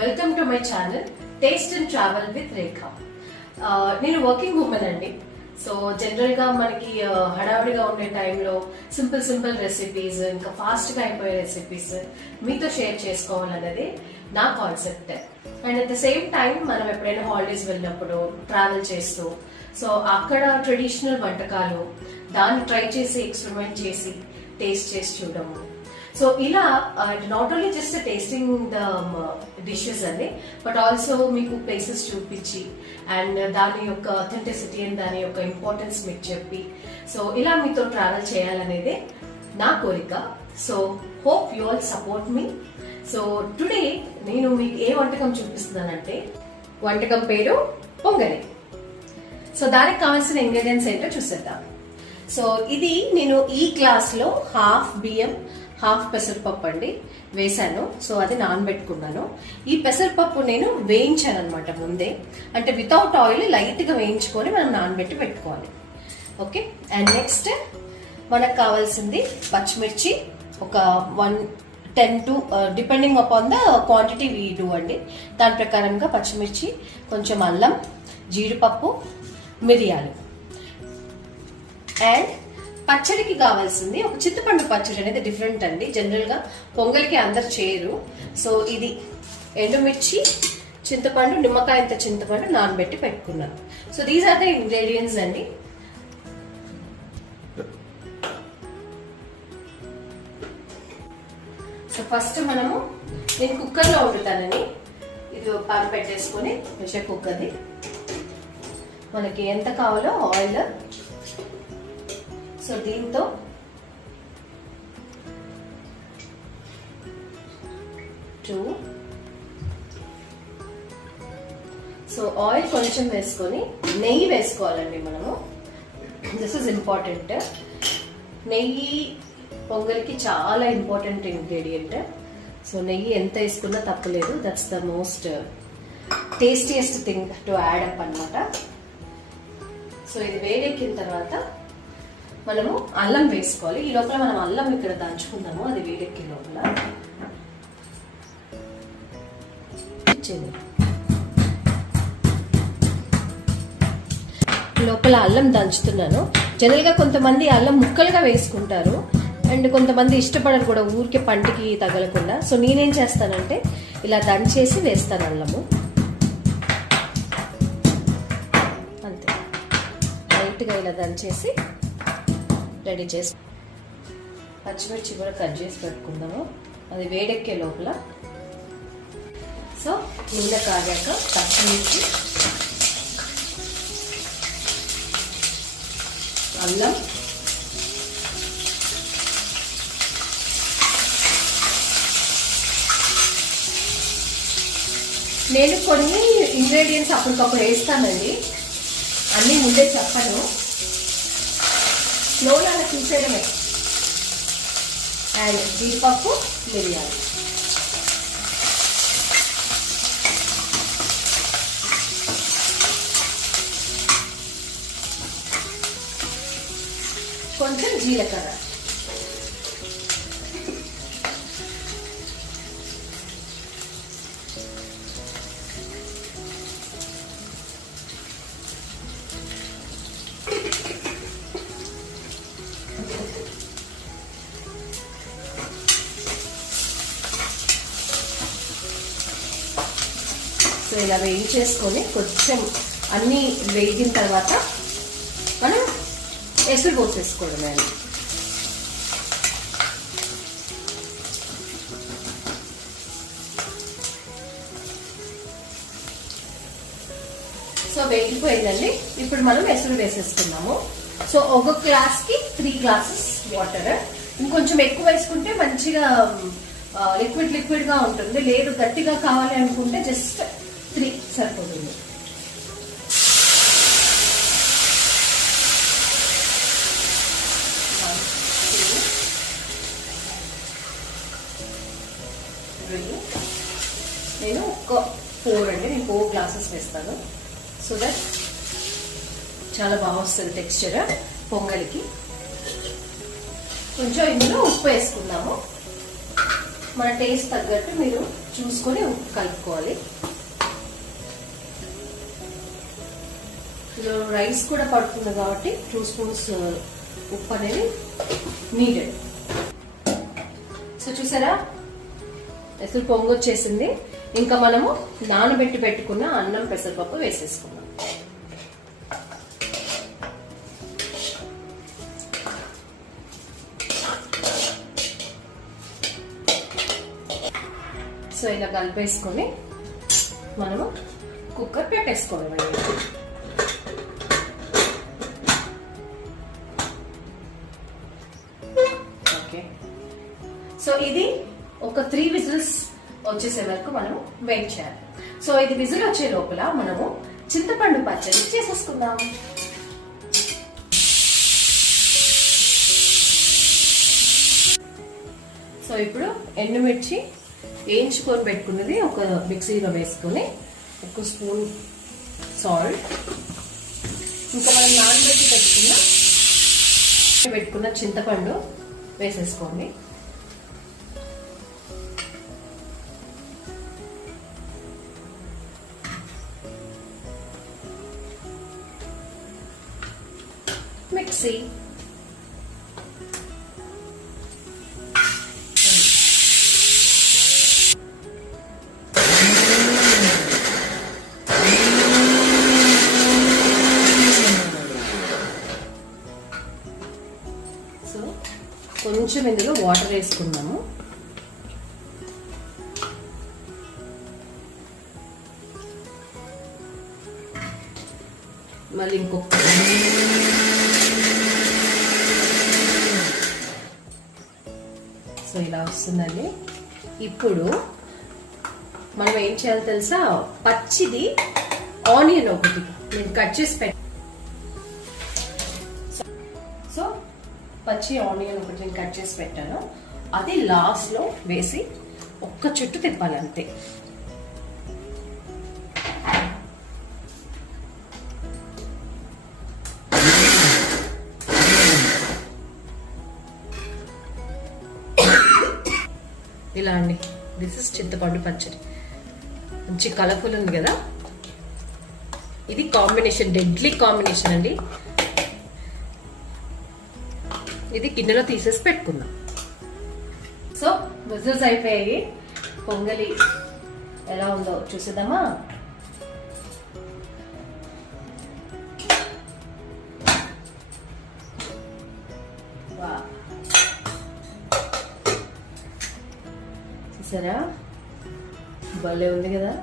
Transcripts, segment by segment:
Welcome to my channel taste and travel with Rekha. నేను working women అండి. So general గా మనకి హడావిడిగా ఉండే టైంలో సింపుల్ రెసిపీస్, ఇంకా ఫాస్ట్ గా అయిపోయే రెసిపీస్ మీతో షేర్ చేసుకోవాలన్నది నా concept. And at the same time మనం ఎప్పుడైనా హాలిడేస్ వెళ్ళినప్పుడు ట్రావెల్ చేస్తూ సో అక్కడ ట్రెడిషనల్ వంటకాలు దాన్ని ట్రై చేసి ఎక్స్పెరిమెంట్ చేసి టేస్ట్ చేసి చూడము. సో ఇలా not only just tasting the dishes అండి, బట్ ఆల్సో మీకు ప్లేసెస్ చూపించి అండ్ దాని యొక్క అథెంటిసిటీ అండ్ దాని యొక్క ఇంపార్టెన్స్ మీకు చెప్పి సో ఇలా మీతో ట్రావెల్ చేయాలనేదే నా కోరిక. So hope you all support me. So today నేను మీకు ఏ వంటకం చూపిస్తున్నానంటే వంటకం పేరు పొంగలి. సో దానికి కావాల్సిన ఇంగ్రీడియంట్స్ ఏంటో చూసేద్దాం. సో ఇది నేను ఈ గ్లాస్ లో హాఫ్ బియ్యం, హాఫ్ పెసరపప్పు అండి వేసాను. సో అది నానబెట్టుకున్నాను. ఈ పెసరపప్పు నేను వేయించాను అనమాట ముందే, అంటే వితౌట్ ఆయిల్ లైట్ గా వేయించుకొని మనం నానబెట్టి పెట్టుకోవాలి. ఓకే. అండ్ నెక్స్ట్ మనకు కావాల్సింది పచ్చిమిర్చి ఒక 10 to depending upon the quantity we do అండి, దాని ప్రకారంగా పచ్చిమిర్చి, కొంచెం అల్లం, జీడిపప్పు, మిరియాలు. అండ్ పచ్చడికి కావాల్సింది ఒక చింతపండు పచ్చడి అనేది డిఫరెంట్ అండి, జనరల్ గా పొంగలికి అందరు చేయరు. సో ఇది ఎండుమిర్చి, చింతపండు, నిమ్మకాయంత చింతపండు నానబెట్టి పెట్టుకున్నాను. So these are the ingredients అండి. సో ఫస్ట్ నేను కుక్కర్ లో వండుతానని ఇది పాన్ పెట్టేసుకొని ప్రెషర్ కుక్కర్ది మనకి ఎంత కావాలో ఆయిల్. సో దీంతో సో ఆయిల్ కొంచెం వేసుకొని నెయ్యి వేసుకోవాలండి మనము. This is important. నెయ్యి పొంగల్కి చాలా ఇంపార్టెంట్ ఇంగ్రీడియంట్. సో నెయ్యి ఎంత వేసుకున్నా తప్పలేదు. That's the most tastiest thing to add up అన్నమాట. సో ఇది వేడెక్కిన తర్వాత మనము అల్లం వేసుకోవాలి. ఈ లోపల మనం అల్లం ఇక్కడ దంచుకుందాము, అది వేడెక్కి లోపల. లోపల అల్లం దంచుతున్నాను. జనరల్ గా కొంతమంది అల్లం ముక్కలుగా వేసుకుంటారు అండ్ కొంతమంది ఇష్టపడరు కూడా, ఊరికే పంటికి తగలకుండా. సో నేనేం చేస్తానంటే ఇలా దంచేసి వేస్తాను అల్లము. అంతే, లైట్గా ఇలా దంచేసి రెడీ చేసి పచ్చిమిర్చి కూడా కట్ చేసి పెట్టుకుందాము, అది వేడెక్కే లోపల. సో నూనె కాగాక పచ్చిమిర్చి, అల్లం, నేను కొన్ని ఇంగ్రీడియంట్స్ అప్పటికప్పుడు వేస్తానండి, అన్నీ ముందే చెప్పను, స్లోలో అలా చూసేయడమే. అండ్ జీడిపప్పు, మిరియాలు. కొంచెం జీలకర్ర. సో ఇలా వేయించేసుకొని కొంచెం అన్నీ వేగిన తర్వాత మనం ఎసురు పోసేసుకోవడమే. సో వేగిపోయిందండి. ఇప్పుడు మనం ఎసురు వేసేసుకున్నాము. సో ఒక గ్లాస్కి 3 glasses వాటర్. ఇంకొంచెం ఎక్కువ వేసుకుంటే మంచిగా లిక్విడ్ గా ఉంటుంది. లేదు గట్టిగా కావాలి అనుకుంటే జస్ట్ 3 సరిపోతుంది. నేను ఒక 4 అండి, నేను 4 glasses వేస్తాను. సో దట్ చాలా బాగా వస్తుంది టెక్స్చర్ పొంగలికి. కొంచెం ఇందులో ఉప్పు వేసుకుందాము. మన టేస్ట్ తగ్గట్టు మీరు చూసుకొని ఉప్పు కలుపుకోవాలి. ఇందులో రైస్ కూడా పడుతుంది కాబట్టి 2 స్పూన్స్ ఉప్పు అనేది నీడెడ్. సో చూసారా, ఎసురు పొంగొచ్చేసింది. ఇంకా మనము నానబెట్టి పెట్టుకున్న అన్నం పెసరపప్పు వేసేసుకున్నాం. సో ఇలా కలిపేసుకొని మనము కుక్కర్ పెట్టేసుకోవాలి. ఓకే, సో ఇది ఒక 3 విజిల్స్ వచ్చేసే వరకు మనము వెయిట్ చేయాలి. సో ఇది విజిల్ వచ్చే లోపల మనము చింతపండు పచ్చడి చేసేసుకుందాం. సో ఇప్పుడు ఎండుమిర్చి వేయించుకొని పెట్టుకున్నది ఒక మిక్సీలో వేసుకొని 1 స్పూన్ సాల్ట్, ఇంకా మనం నానబెట్టి పెట్టుకున్న చింతపండు వేసేసుకోండి. మిక్సీ కొంచెం ఇందులో వాటర్ వేసుకుందాము. మళ్ళీ ఇంకొక సో ఇలా వస్తుందండి. ఇప్పుడు మనం ఏం చేయాలో తెలుసా, పచ్చిది ఆనియన్ ఒకటి నేను కట్ చేసి సో పచ్చి ఆనియన్ ఒకటి నేను కట్ చేసి పెట్టాను. అది లాస్ట్ లో వేసి ఒక్క చుట్టు తిప్పాలి అంతే. ఇలా అండి, దిస్ ఇస్ చింతపండు పచ్చడి. మంచి కలర్ఫుల్ ఉంది కదా. ఇది కాంబినేషన్, డెడ్లీ కాంబినేషన్ అండి. ఇది గిన్నెలో తీసేసి పెట్టుకుందాం. సో విజిల్స్ అయిపోయాయి. పొంగలి ఎలా ఉందో చూసేద్దామా. చూసారా, భలే ఉంది కదా.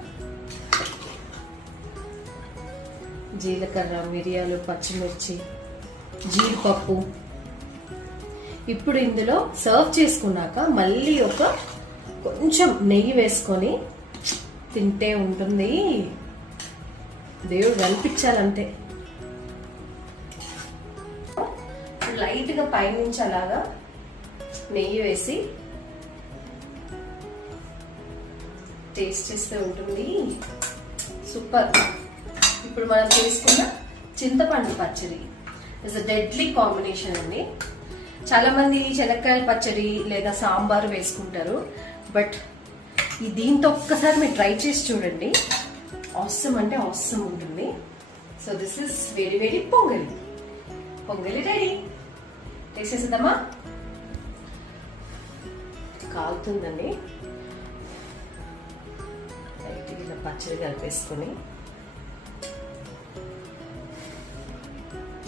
జీలకర్ర, మిరియాలు, పచ్చిమిర్చి, జీడిపప్పు. ఇప్పుడు ఇందులో సర్వ్ చేసుకున్నాక మళ్ళీ ఒక కొంచెం నెయ్యి వేసుకొని తింటే ఉంటుంది. దేవుడు కనిపించాలంతే. లైట్ గా పైనుంచి అలాగా నెయ్యి వేసి టేస్ట్ చేస్తే ఉంటుంది. సూపర్. ఇప్పుడు మనం చేసుకున్న చింతపండు పచ్చడి ఇస్ అ డెడ్లీ కాంబినేషన్ అండి. చాలా మంది శనక్కాయల పచ్చడి లేదా సాంబార్ వేసుకుంటారు, బట్ ఈ దీంతో ఒక్కసారి మీరు ట్రై చేసి చూడండి. ఆసమ్ అంటే ఆసమ్ ఉంటుంది. So this is very very పొంగలి. పొంగలి రెడీ. టేస్ట్ చేసేద్దామా. కాలుతుందండి. ఇలా పచ్చడి కలిపేసుకొని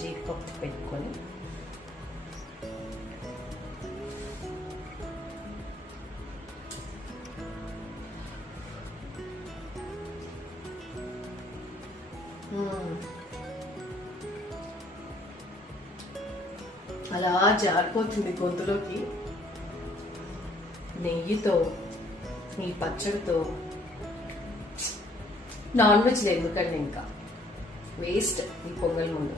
జీడిపప్పు పెట్టుకొని అలా జారిపోతుంది గొంతులోకి. నెయ్యితో, ఈ పచ్చడితో. నాన్ వెజ్ లేదు ఎందుకండి, ఇంకా వేస్ట్ ఈ పొంగల్ ముందు.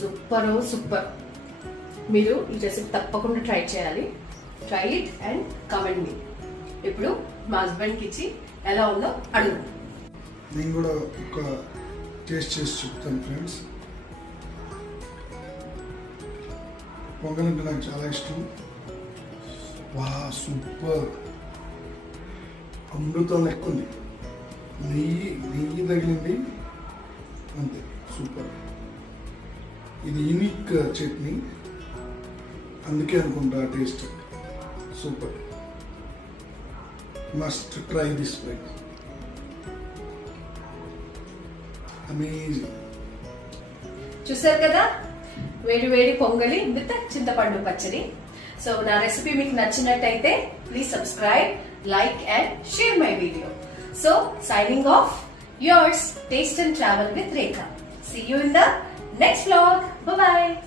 Super super. మీరు ఈ రెసిపీ తప్పకుండా ట్రై చేయాలి. ట్రై ఇట్ అండ్ కమెంట్ మీ. ఇప్పుడు మా హస్బెండ్కి ఇచ్చి ఎలా ఉందో అడుగు. నేను కూడా ఒక టేస్ట్ చేసి చెప్తాను ఫ్రెండ్స్. పొంగల్ అంటే నాకు చాలా ఇష్టం. వా సూపర్, అమృతం లెక్క ఉంది. నెయ్యి తగిలింది అంతే, సూపర్. ఇది యూనిక్ చట్నీ, అందుకే అనుకుంటా taste super. Must try this fry, amazing. చూసారు కదా, వేడి వేడి పొంగలి విత్ చింతపండు పచ్చడి. సో నా రెసిపీ మీకు నచ్చినట్టయితే please subscribe, like and share my video. So signing off, yours Taste and Travel with Rekha. See you in the next vlog. Bye bye.